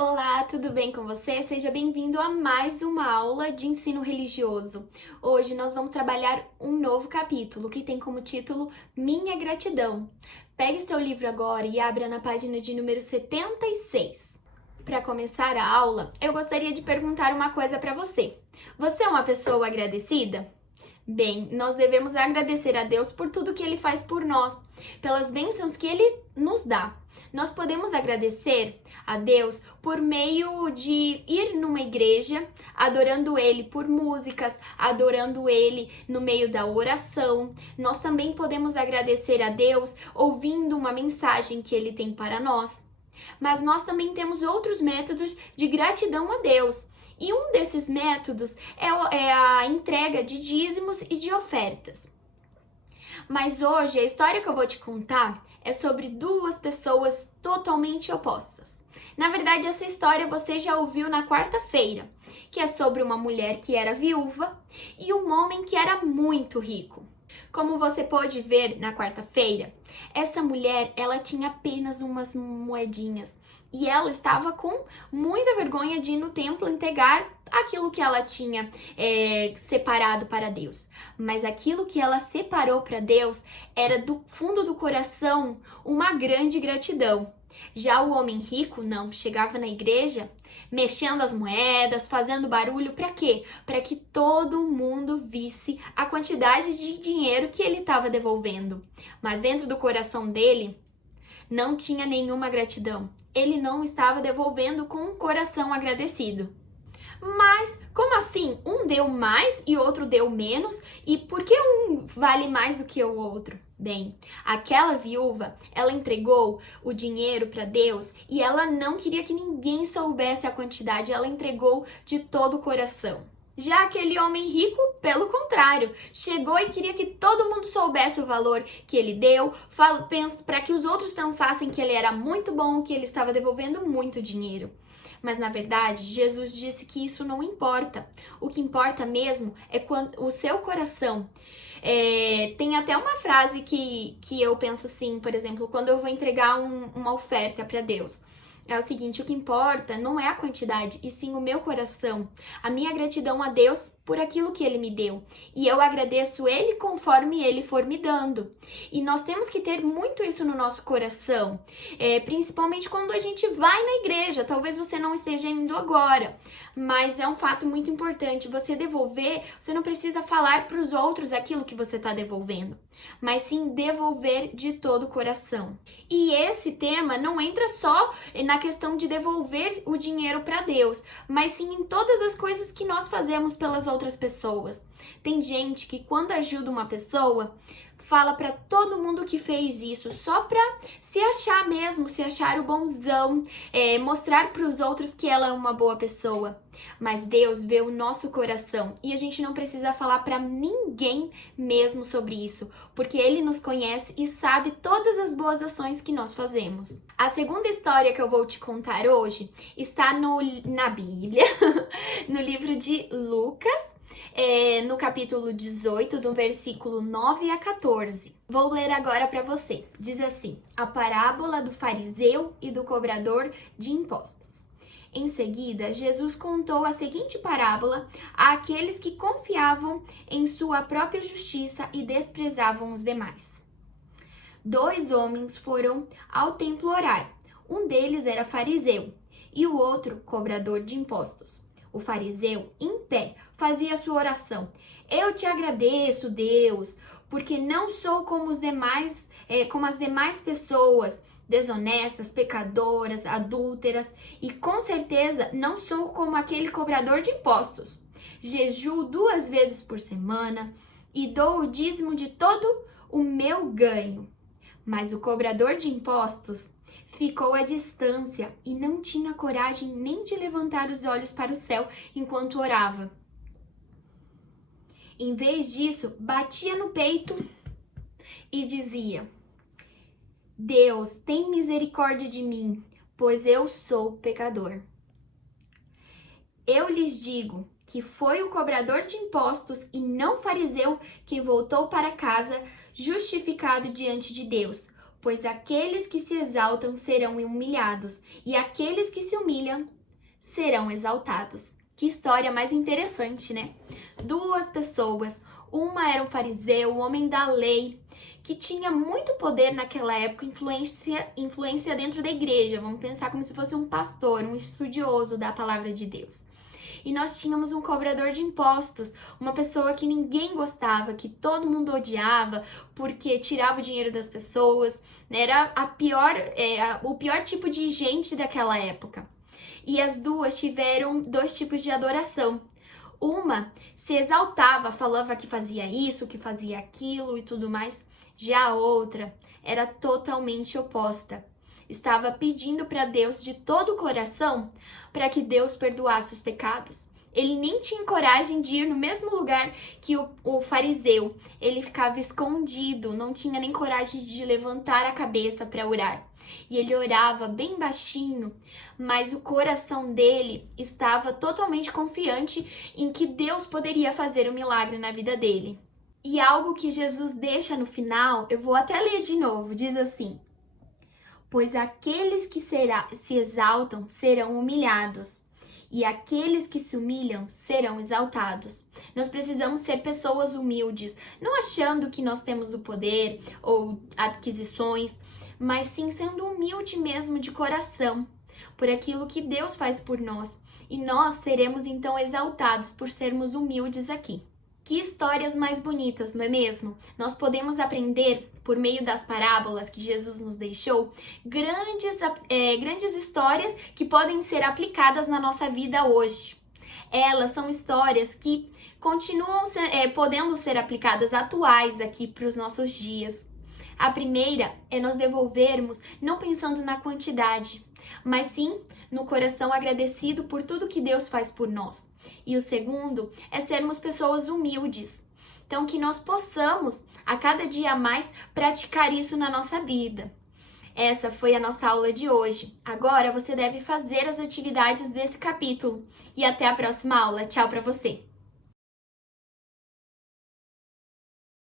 Olá, tudo bem com você? Seja bem-vindo a mais uma aula de ensino religioso. Hoje nós vamos trabalhar um novo capítulo que tem como título Minha Gratidão. Pegue seu livro agora e abra na página de número 76. Para começar a aula, eu gostaria de perguntar uma coisa para você. Você é uma pessoa agradecida? Bem, nós devemos agradecer a Deus por tudo que Ele faz por nós, pelas bênçãos que Ele nos dá. Nós podemos agradecer a Deus por meio de ir numa igreja, adorando Ele por músicas, adorando Ele no meio da oração. Nós também podemos agradecer a Deus ouvindo uma mensagem que Ele tem para nós. Mas nós também temos outros métodos de gratidão a Deus. E um desses métodos é a entrega de dízimos e de ofertas. Mas hoje a história que eu vou te contar é sobre duas pessoas totalmente opostas. Na verdade, essa história você já ouviu na quarta-feira, que é sobre uma mulher que era viúva e um homem que era muito rico. Como você pôde ver na quarta-feira, essa mulher, ela tinha apenas umas moedinhas e ela estava com muita vergonha de ir no templo entregar aquilo que ela tinha separado para Deus. Mas aquilo que ela separou para Deus era do fundo do coração uma grande gratidão. Já o homem rico não, chegava na igreja mexendo as moedas, fazendo barulho, para quê? Para que todo mundo visse a quantidade de dinheiro que ele estava devolvendo. Mas dentro do coração dele não tinha nenhuma gratidão. Ele não estava devolvendo com um coração agradecido. Mas como assim? Um deu mais e outro deu menos? E por que um vale mais do que o outro? Bem, aquela viúva, ela entregou o dinheiro para Deus e ela não queria que ninguém soubesse a quantidade, ela entregou de todo o coração. Já aquele homem rico, pelo contrário, chegou e queria que todo mundo soubesse o valor que ele deu, para que os outros pensassem que ele era muito bom, que ele estava devolvendo muito dinheiro. Mas na verdade, Jesus disse que isso não importa. O que importa mesmo é quando o seu coração. Tem até uma frase que eu penso assim, por exemplo, quando eu vou entregar uma oferta para Deus. É o seguinte, o que importa não é a quantidade, e sim o meu coração, a minha gratidão a Deus por aquilo que Ele me deu. E eu agradeço Ele conforme Ele for me dando. E nós temos que ter muito isso no nosso coração, principalmente quando a gente vai na igreja. Talvez você não esteja indo agora, mas é um fato muito importante. Você devolver, você não precisa falar para os outros aquilo que você está devolvendo, mas sim devolver de todo o coração. E esse tema não entra só na questão de devolver o dinheiro para Deus, mas sim em todas as coisas que nós fazemos pelas outras pessoas. Tem gente que quando ajuda uma pessoa, fala para todo mundo que fez isso só para se achar mesmo, se achar o bonzão, mostrar para os outros que ela é uma boa pessoa. Mas Deus vê o nosso coração e a gente não precisa falar para ninguém mesmo sobre isso, porque Ele nos conhece e sabe todas as boas ações que nós fazemos. A segunda história que eu vou te contar hoje está na Bíblia, no livro de Lucas, no capítulo 18, do versículo 9 a 14. Vou ler agora para você. Diz assim: a parábola do fariseu e do cobrador de impostos. Em seguida, Jesus contou a seguinte parábola àqueles que confiavam em sua própria justiça e desprezavam os demais. 2 homens foram ao templo orar. Um deles era fariseu e o outro cobrador de impostos. O fariseu, em pé, fazia sua oração: eu te agradeço, Deus, porque não sou como as demais pessoas, desonestas, pecadoras, adúlteras, e com certeza não sou como aquele cobrador de impostos. Jejuo 2 vezes por semana e dou o dízimo de todo o meu ganho. Mas o cobrador de impostos ficou à distância e não tinha coragem nem de levantar os olhos para o céu enquanto orava. Em vez disso, batia no peito e dizia: Deus, tem misericórdia de mim, pois eu sou pecador. Eu lhes digo que foi o cobrador de impostos e não o fariseu que voltou para casa justificado diante de Deus, pois aqueles que se exaltam serão humilhados, e aqueles que se humilham serão exaltados. Que história mais interessante, né? Duas pessoas, uma era um fariseu, um homem da lei, que tinha muito poder naquela época, influência dentro da igreja. Vamos pensar como se fosse um pastor, um estudioso da palavra de Deus. E nós tínhamos um cobrador de impostos, uma pessoa que ninguém gostava, que todo mundo odiava, porque tirava o dinheiro das pessoas, né? Era o pior tipo de gente daquela época. E as duas tiveram dois tipos de adoração. Uma se exaltava, falava que fazia isso, que fazia aquilo e tudo mais. Já a outra era totalmente oposta. Estava pedindo para Deus de todo o coração para que Deus perdoasse os pecados. Ele nem tinha coragem de ir no mesmo lugar que o fariseu. Ele ficava escondido, não tinha nem coragem de levantar a cabeça para orar. E ele orava bem baixinho, mas o coração dele estava totalmente confiante em que Deus poderia fazer um milagre na vida dele. E algo que Jesus deixa no final, eu vou até ler de novo, diz assim: pois aqueles que se exaltam serão humilhados, e aqueles que se humilham serão exaltados. Nós precisamos ser pessoas humildes, não achando que nós temos o poder ou aquisições, mas sim sendo humilde mesmo de coração, por aquilo que Deus faz por nós. E nós seremos então exaltados por sermos humildes aqui. Que histórias mais bonitas, não é mesmo? Nós podemos aprender, por meio das parábolas que Jesus nos deixou, grandes histórias que podem ser aplicadas na nossa vida hoje. Elas são histórias que continuam podendo ser aplicadas atuais aqui para os nossos dias. A primeira é nós devolvermos não pensando na quantidade, mas sim no coração agradecido por tudo que Deus faz por nós. E o segundo é sermos pessoas humildes. Então, que nós possamos, a cada dia mais, praticar isso na nossa vida. Essa foi a nossa aula de hoje. Agora você deve fazer as atividades desse capítulo. E até a próxima aula. Tchau para você!